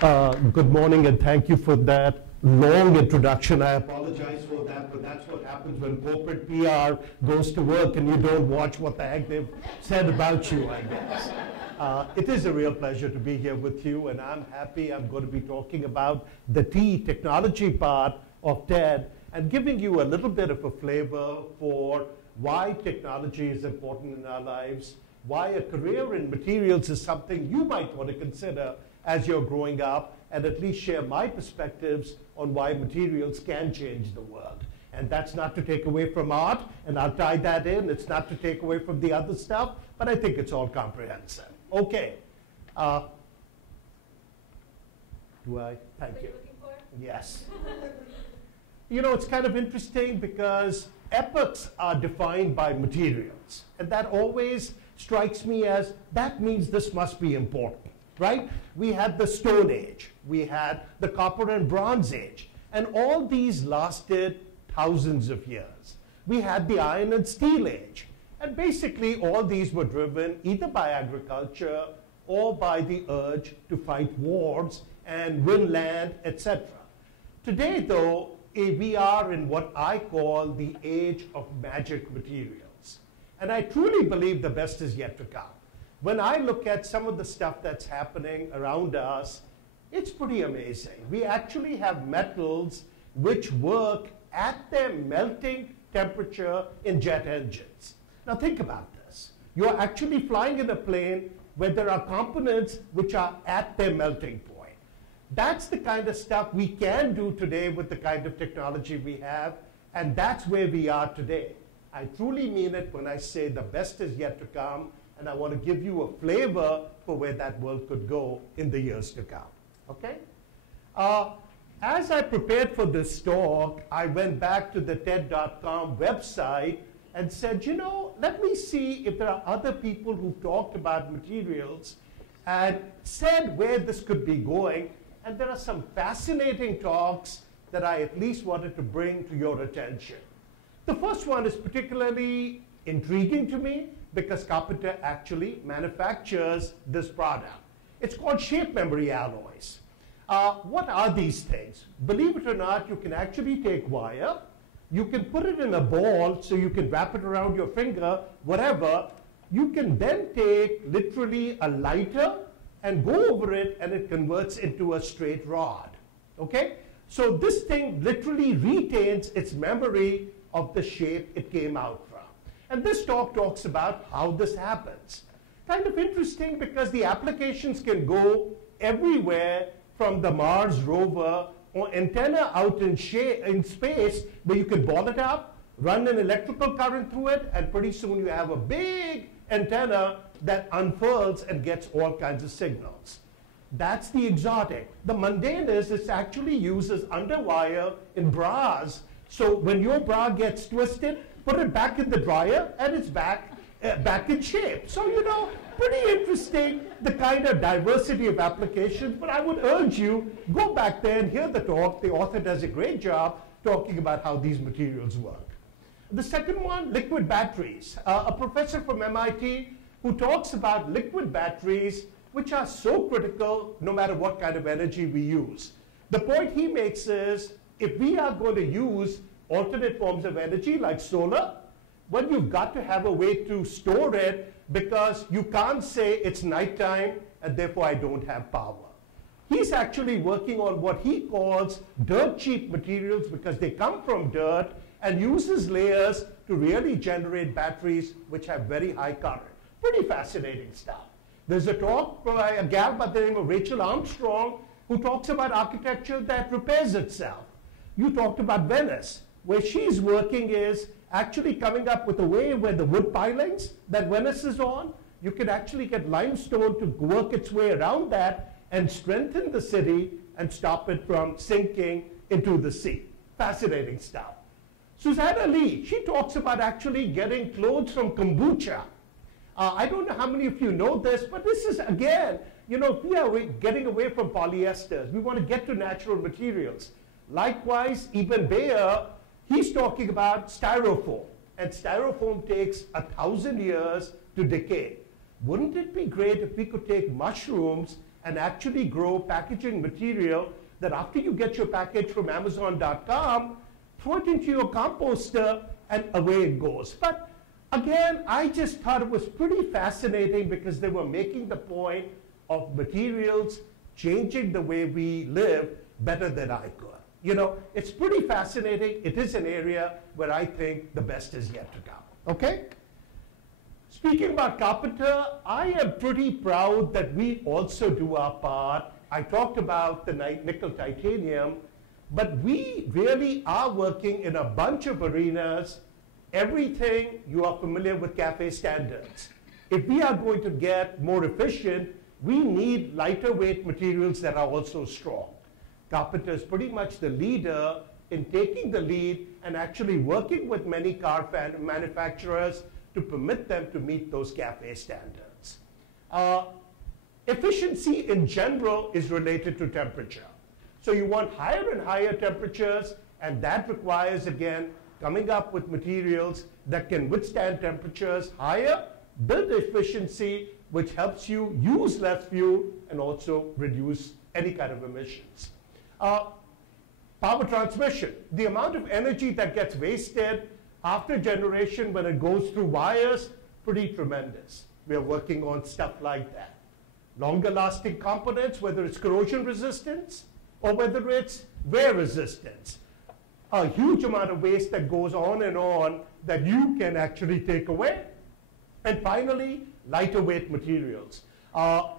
Good morning, and thank you for that long introduction. I apologize for that, but that's what happens when corporate PR goes to work and you don't watch what the heck they've said about you, I guess. It is a real pleasure to be here with you, and I'm happy I'm going to be talking about the T, technology part of TED, and giving you a little bit of a flavor for why technology is important in our lives, why a career in materials is something you might want to consider as you're growing up, and at least share my perspectives on why materials can change the world. And that's not to take away from art, and I'll tie that in. It's not to take away from the other stuff, but I think it's all comprehensive. Okay. Do I? Thank you. Looking for? Yes. You know, it's kind of interesting because epochs are defined by materials, and that always strikes me as that means this must be important. Right? We had the Stone Age, we had the Copper and Bronze Age, and all these lasted thousands of years. We had the Iron and Steel Age, and basically all these were driven either by agriculture or by the urge to fight wars and win land, etc. Today, though, we are in what I call the age of magic materials, and I truly believe the best is yet to come. When I look at some of the stuff that's happening around us, it's pretty amazing. We actually have metals which work at their melting temperature in jet engines. Now think about this. You're actually flying in a plane where there are components which are at their melting point. That's the kind of stuff we can do today with the kind of technology we have, and that's where we are today. I truly mean it when I say the best is yet to come, and I want to give you a flavor for where that world could go in the years to come. Okay? As I prepared for this talk, I went back to the TED.com website and said, you know, let me see if there are other people who've talked about materials and said where this could be going. And there are some fascinating talks that I at least wanted to bring to your attention. The first one is particularly intriguing to me, because Carpenter actually manufactures this product. It's called shape memory alloys. What are these things? Believe it or not, you can actually take wire, you can put it in a ball so you can wrap it around your finger, whatever. You can then take literally a lighter and go over it, and it converts into a straight rod. Okay? So this thing literally retains its memory of the shape it came out from. And this talk talks about how this happens. Kind of interesting because the applications can go everywhere, from the Mars rover or antenna out in space, where you can ball it up, run an electrical current through it, and pretty soon you have a big antenna that unfurls and gets all kinds of signals. That's the exotic. The mundane is it's actually used as underwire in bras. So when your bra gets twisted, put it back in the dryer, and it's back in shape. So, you know, pretty interesting, the kind of diversity of applications. But I would urge you, go back there and hear the talk. The author does a great job talking about how these materials work. The second one, liquid batteries. A professor from MIT who talks about liquid batteries, which are so critical no matter what kind of energy we use. The point he makes is, if we are going to use alternate forms of energy like solar, well, you've got to have a way to store it, because you can't say it's nighttime and therefore I don't have power. He's actually working on what he calls dirt cheap materials, because they come from dirt, and uses layers to really generate batteries which have very high current. Pretty fascinating stuff. There's a talk by a gal by the name of Rachel Armstrong who talks about architecture that repairs itself. You talked about Venice. Where she's working is actually coming up with a way where the wood pilings that Venice is on, you can actually get limestone to work its way around that and strengthen the city and stop it from sinking into the sea. Fascinating stuff. Susanna Lee, she talks about actually getting clothes from kombucha. I don't know how many of you know this, but this is, again, you know, we are getting away from polyesters. We want to get to natural materials. Likewise, Eben Bayer, he's talking about styrofoam. And styrofoam takes 1,000 years to decay. Wouldn't it be great if we could take mushrooms and actually grow packaging material that after you get your package from Amazon.com, throw it into your composter, and away it goes. But again, I just thought it was pretty fascinating because they were making the point of materials changing the way we live better than I could. You know, it's pretty fascinating. It is an area where I think the best is yet to come. Okay? Speaking about Carpenter, I am pretty proud that we also do our part. I talked about the nickel titanium, but we really are working in a bunch of arenas. Everything, you are familiar with CAFE standards. If we are going to get more efficient, we need lighter weight materials that are also strong. Carpenter is pretty much the leader in taking the lead and actually working with many car manufacturers to permit them to meet those CAFE standards. Efficiency in general is related to temperature. So you want higher and higher temperatures, and that requires, again, coming up with materials that can withstand temperatures higher, build efficiency, which helps you use less fuel and also reduce any kind of emissions. Power transmission, the amount of energy that gets wasted after generation when it goes through wires, pretty tremendous. We are working on stuff like that. Longer lasting components, whether it's corrosion resistance or whether it's wear resistance. A huge amount of waste that goes on that you can actually take away. And finally, lighter weight materials.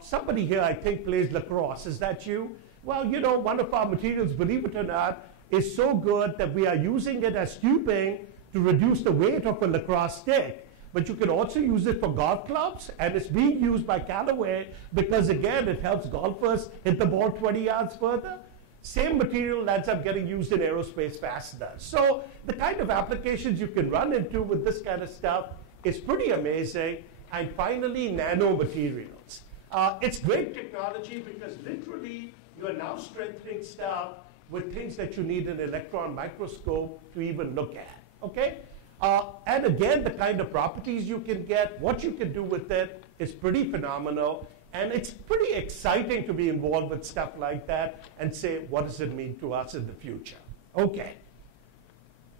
Somebody here, I think, plays lacrosse. Is that you? Well, you know, one of our materials, believe it or not, is so good that we are using it as tubing to reduce the weight of a lacrosse stick. But you can also use it for golf clubs, and it's being used by Callaway because, again, it helps golfers hit the ball 20 yards further. Same material ends up getting used in aerospace fasteners. So the kind of applications you can run into with this kind of stuff is pretty amazing. And finally, nanomaterials. It's great technology because literally you are now strengthening stuff with things that you need an electron microscope to even look at. Okay? And again, the kind of properties you can get, what you can do with it is pretty phenomenal. And it's pretty exciting to be involved with stuff like that and say, what does it mean to us in the future? Okay.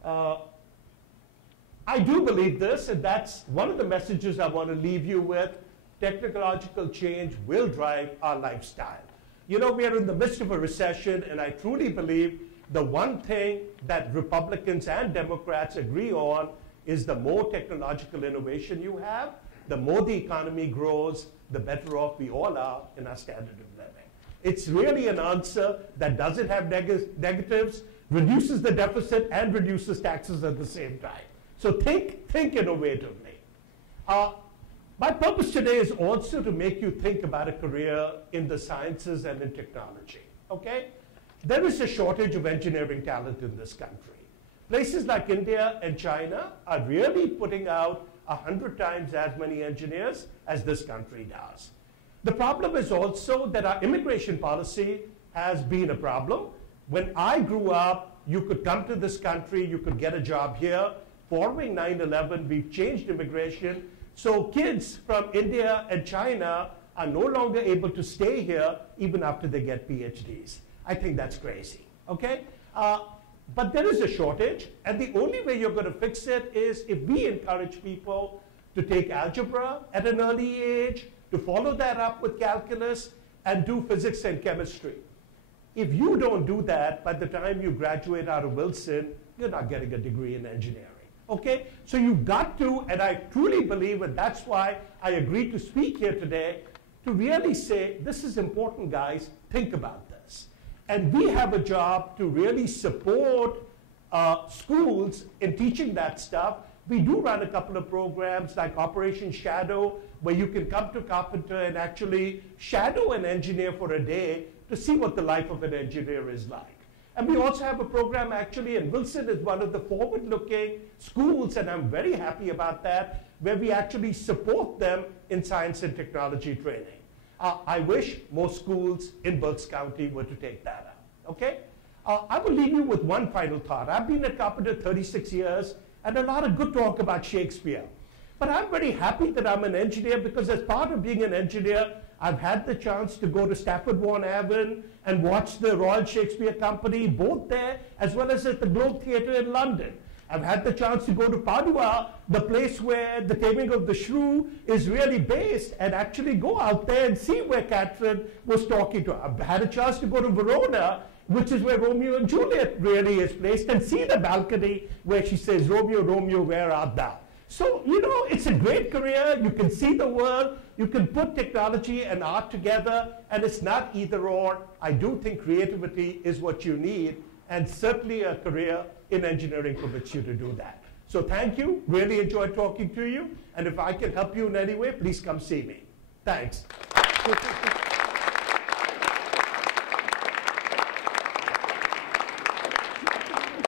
I do believe this, and that's one of the messages I want to leave you with. Technological change will drive our lifestyle. You know, we are in the midst of a recession, and I truly believe the one thing that Republicans and Democrats agree on is the more technological innovation you have, the more the economy grows, the better off we all are in our standard of living. It's really an answer that doesn't have negatives, reduces the deficit, and reduces taxes at the same time. So think innovatively. My purpose today is also to make you think about a career in the sciences and in technology, okay? There is a shortage of engineering talent in this country. Places like India and China are really putting out 100 times as many engineers as this country does. The problem is also that our immigration policy has been a problem. When I grew up, you could come to this country, you could get a job here. Following 9/11, we've changed immigration. So kids from India and China are no longer able to stay here even after they get PhDs. I think that's crazy, okay? But there is a shortage, and the only way you're going to fix it is if we encourage people to take algebra at an early age, to follow that up with calculus, and do physics and chemistry. If you don't do that, by the time you graduate out of Wilson, you're not getting a degree in engineering. Okay? So you've got to, and I truly believe, and that's why I agreed to speak here today, to really say, this is important, guys, think about this. And we have a job to really support schools in teaching that stuff. We do run a couple of programs like Operation Shadow, where you can come to Carpenter and actually shadow an engineer for a day to see what the life of an engineer is like. And we also have a program actually, and Wilson is one of the forward-looking schools, and I'm very happy about that, where we actually support them in science and technology training. I wish most schools in Berks County were to take that up, okay? I will leave you with one final thought. I've been at Carpenter 36 years, and a lot of good talk about Shakespeare. But I'm very happy that I'm an engineer because as part of being an engineer, I've had the chance to go to Stratford-upon-Avon and watch the Royal Shakespeare Company, both there as well as at the Globe Theatre in London. I've had the chance to go to Padua, the place where the Taming of the Shrew is really based, and actually go out there and see where Catherine was talking to her. I've had a chance to go to Verona, which is where Romeo and Juliet really is placed, and see the balcony where she says, Romeo, Romeo, where art thou? So, you know, it's a great career. You can see the world. You can put technology and art together, and it's not either or. I do think creativity is what you need, and certainly a career in engineering permits you to do that. So thank you. Really enjoyed talking to you. And if I can help you in any way, please come see me. Thanks.